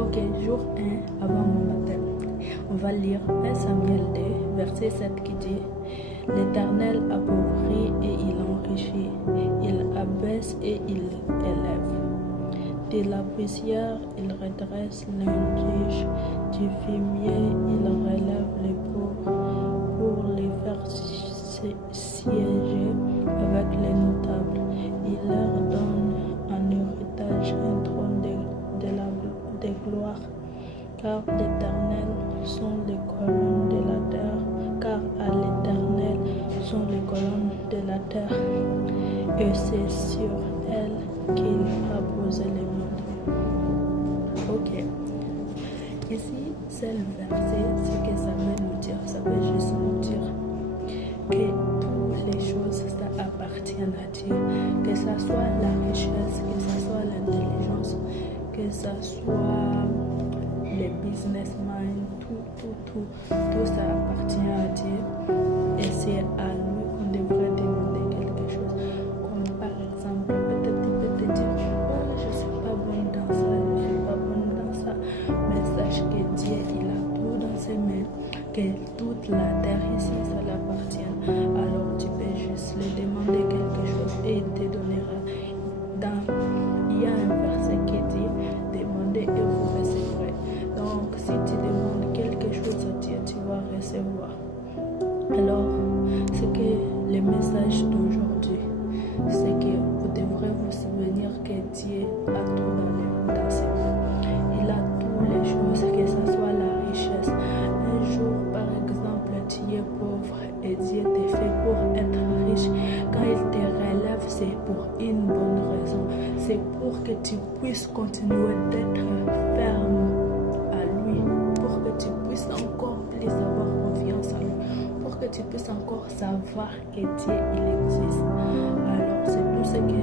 Ok, jour 1 avant mon baptême. On va lire 1 Samuel 2, verset 7 qui dit: L'Éternel appauvrit et il enrichit, il abaisse et il élève. De la poussière, il redresse l'indige, du fumier, il relève les pauvres pour les faire siéger avec les notables. Il leur donne en héritage un trône de gloire, car l'Éternel sont les colonnes de la terre, car à l'Éternel sont les colonnes de la terre, et c'est sur elle qu'il a posé les mondes. Ok. Ici, c'est le verset, ce que ça veut nous dire. Ça veut juste nous dire que toutes les choses, ça appartient à Dieu. Que ça soit la richesse, que ça soit l'intelligence, que ça soit les businessmen, tout ça appartient à Dieu. Et c'est à lui qu'on devrait demander quelque chose. Comme par exemple, peut-être tu peux te dire, oh, je ne suis pas bonne dans ça, je ne suis pas bonne dans ça. Mais sache que Dieu, il a tout dans ses mains, que toute la terre ici, ça l'appartient. Alors tu peux juste lui demander quelque chose et il te donnera. Il y a un verset qui dit, demandez et vous recevrez. Donc si tu demandes quelque chose à Dieu, tu vas recevoir. Alors, ce que le message d'aujourd'hui, c'est que vous devrez vous souvenir que Dieu a tout dans ses mains. Il a toutes les choses, que ce soit la richesse. Un jour, par exemple, tu es pauvre et Dieu te fait pour être riche. Quand il te relève, c'est pour une bonne raison. C'est pour que tu puisses continuer d'être ferme à lui, pour que tu puisses encore plus avoir confiance en lui, pour que tu puisses encore savoir que Dieu il existe. Alors c'est tout ce que